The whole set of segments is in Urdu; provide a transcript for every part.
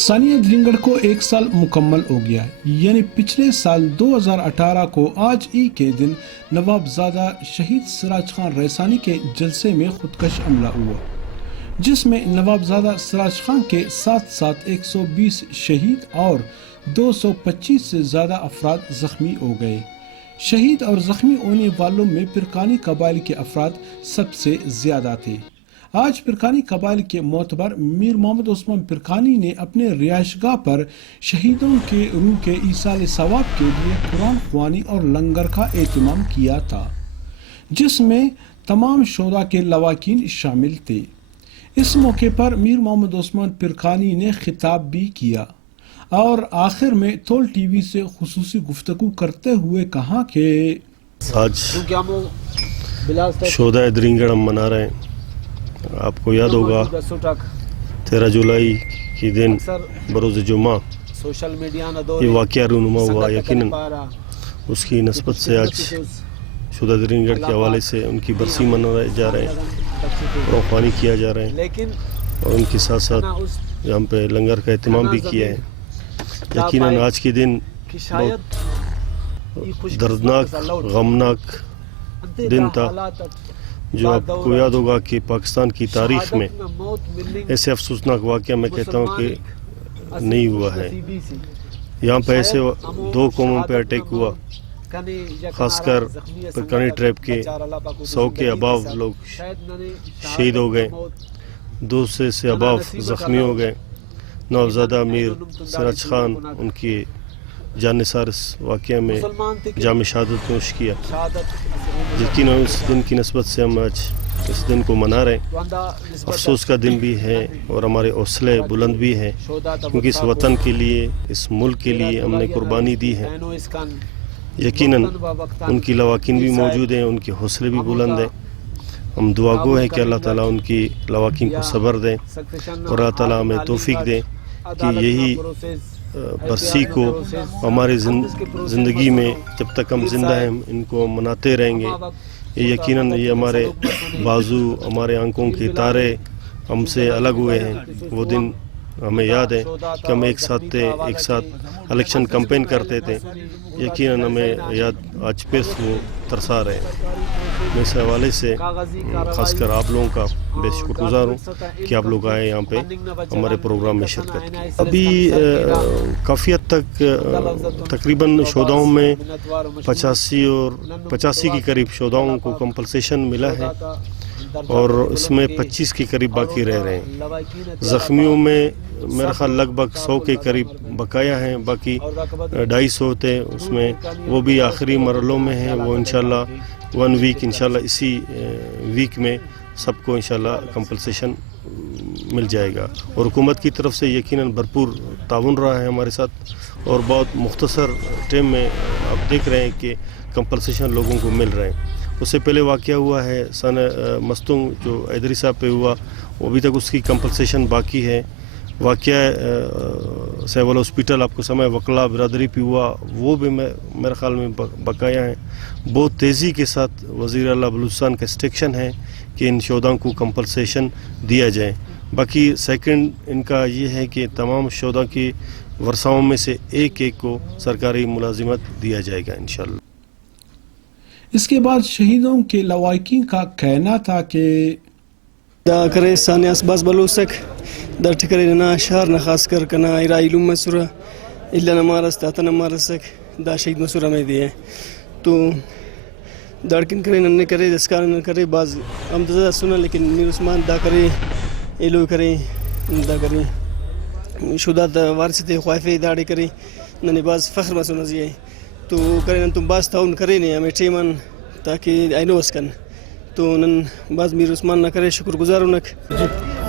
ثانیہ درینگڑ کو 1 سال مکمل ہو گیا ہے، یعنی پچھلے سال 2018 کو آج ہی کے دن نوابزادہ شہید سراج خان ریسانی کے جلسے میں خودکش حملہ ہوا، جس میں نوابزادہ سراج خان کے ساتھ ساتھ 120 شہید اور 225 سے زیادہ افراد زخمی ہو گئے۔ شہید اور زخمی ہونے والوں میں پرکانی قبائل کے افراد سب سے زیادہ تھے۔ آج پرکانی قبائل کے معتبر میر محمد عثمان پرکانی نے اپنے رہائش گاہ پر شہیدوں کے روح کے ایصال ثواب کے لیے قرآن خوانی اور لنگر کا اہتمام کیا تھا، جس میں تمام شہداء کے لواحقین شامل تھے۔ اس موقع پر میر محمد عثمان پرکانی نے خطاب بھی کیا اور آخر میں تول ٹی وی سے خصوصی گفتگو کرتے ہوئے کہا کہ آج شہداء درینگڑ ہم منا رہے ہیں۔ آپ کو یاد ہوگا 13 جولائی کی دن بروز جمعہ یہ واقعہ رونما ہوا، یقیناً اس کی نسبت سے آج شہداء درینگڑ کے حوالے سے ان کی برسی منائے جا رہے ہیں، قرآن خوانی کیا جا رہے ہیں اور ان کے ساتھ ساتھ یہاں پہ لنگر کا اہتمام بھی کیا ہے۔ یقیناً آج کے دن بہت دردناک غمناک دن تھا، جو آپ کو یاد ہوگا کہ پاکستان کی تاریخ میں ایسے افسوسناک واقعہ میں کہتا ہوں کہ نہیں ہوا ہے۔ یہاں پہ ایسے 2 قوموں پہ اٹیک ہوا، خاص کر پرکانی ٹرائب کے 100 کے اباو لوگ شہید ہو گئے، 200 سے اباو زخمی ہو گئے۔ نوابزادہ میر سراج خان ان کی جان نثار اس واقعہ میں جام شہادت نوش کیا۔ یقیناً اس دن کی نسبت سے ہم آج اس دن کو منا رہے ہیں۔ افسوس کا دن بھی ہے اور ہمارے حوصلے بلند بھی ہیں، کیونکہ اس وطن کے لیے، اس ملک کے لیے ہم نے قربانی دی ہے۔ یقیناً ان کی لواحقین بھی موجود ہیں، ان کے حوصلے بھی بلند ہیں۔ ہم دعا گو ہیں کہ اللہ تعالیٰ ان کی لواحقین کو صبر دیں اور اللہ تعالیٰ ہمیں توفیق دیں کہ یہی برسی کو ہماری زندگی میں جب تک ہم زندہ ہیں ان کو ہم مناتے رہیں گے۔ یہ یقیناً یہ ہمارے بازو، ہمارے آنکھوں کے تارے ہم سے الگ ہوئے ہیں۔ وہ دن ہمیں یاد ہے کہ ہم ایک ساتھ تھے، ایک ساتھ الیکشن کمپین کرتے تھے۔ یقیناً ہمیں یاد آج پھر وہ ترسا رہے ہیں۔ میں اس حوالے سے خاص کر آپ لوگوں کا بے شکر گزار ہوں کہ آپ لوگ آئے یہاں پہ ہمارے پروگرام میں شرکت کی۔ ابھی کافی حد تک تقریباً شہداؤں میں 85 کے قریب شہداؤں کو کمپنسیشن ملا ہے اور اس میں 25 کے قریب باقی رہ رہے ہیں۔ زخمیوں میں میرا خیال لگ بھگ 100 کے قریب بقایا ہیں، باقی 250 تھے، اس میں وہ بھی آخری مرحلوں میں ہیں۔ وہ انشاءاللہ 1 ویک انشاءاللہ اسی ویک میں سب کو انشاءاللہ کمپنسیشن مل جائے گا، اور حکومت کی طرف سے یقیناً بھرپور تعاون رہا ہے ہمارے ساتھ، اور بہت مختصر ٹائم میں آپ دیکھ رہے ہیں کہ کمپنسیشن لوگوں کو مل رہے ہیں۔ اس سے پہلے واقعہ ہوا ہے سن مستنگ جو ایدری صاحب پہ ہوا، وہ ابھی تک اس کی کمپنسیشن باقی ہے۔ واقعہ سیول ہاسپٹل آپ کو سمے وکلا برادری پہ ہوا، وہ بھی میرے خیال میں بقایا ہیں۔ بہت تیزی کے ساتھ وزیر اعلیٰ بلوچستان کا انسٹرکشن ہے کہ ان شہداؤں کو کمپنسیشن دیا جائے۔ باقی سیکنڈ ان کا یہ ہے کہ تمام شہداء کی ورثاؤں میں سے ایک کو سرکاری ملازمت دیا جائے گا انشاءاللہ۔ اس کے بعد شہیدوں کے لواحقین کا کہنا تھا کہ دا کرے ثانیہ اسباز بلوسک دا ٹکرے نہ شہر نہ خاص کر کنا ایرائیلوم مسورہ اللہ نمارس تاتا نمارسک دا شہید مسورہ میں دیے تو داڑکن کرے ننے کرے دسکار نہ کرے بعض ہم تو سنا، لیکن میر عثمان دا کرے ایلو کرے دا کرے شدہ وارث تھے خوائفے داڑے کرے ننے بعض فخر میں سنا زیے تو کرے نن تم باز تعاون کرے نے ہمیں ٹیمن تاکہ اینو اسکن تو نن بعض میر عثمان نہ کرے شکر گزار ہوں۔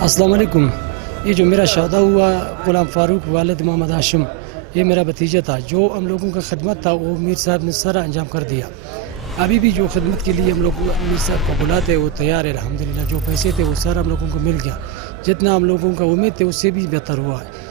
السلام علیکم۔ یہ جو میرا شہادہ ہوا غلام فاروق والد محمد ہاشم، یہ میرا بھتیجا تھا۔ جو ہم لوگوں کا خدمت تھا وہ میر صاحب نے سارا انجام کر دیا۔ ابھی بھی جو خدمت کے لیے ہم لوگ میر صاحب کو بلاتے وہ تیار ہے الحمدللہ۔ جو پیسے تھے وہ سارا ہم لوگوں کو مل گیا، جتنا ہم لوگوں کا امید تھے اس سے بھی بہتر ہوا ہے۔